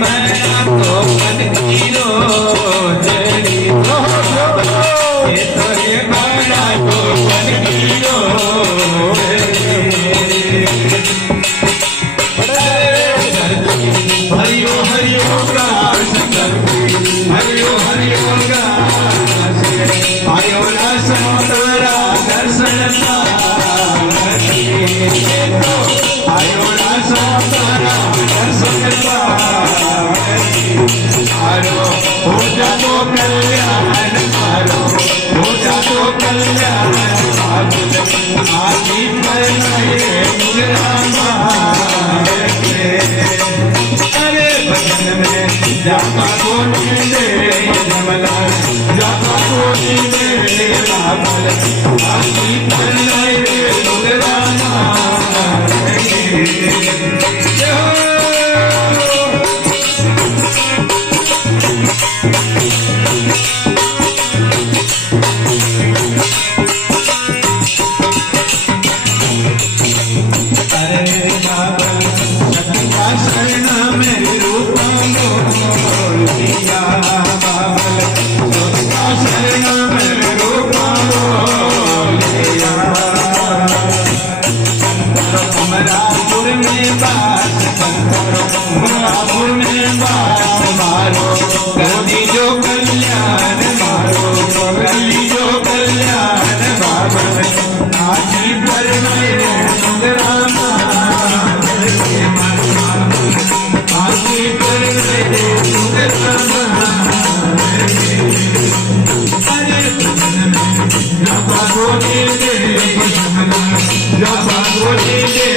बना तो मन कीरो जड़ी ये तो ये बना तो मन कीरो हरिओ हरिओ गास हरिओ हरिओ गास आयो रस तारा दर्शन आयो रस तारा दर्शन मारो हो जातो कल्याण मारो हो जातो कल्याण आदि पर नए मुगरामा अरे भजन में जाता कोटी दे जमला जाता कोटी दे बाबल आदि पर नए मुगरामा Yeah.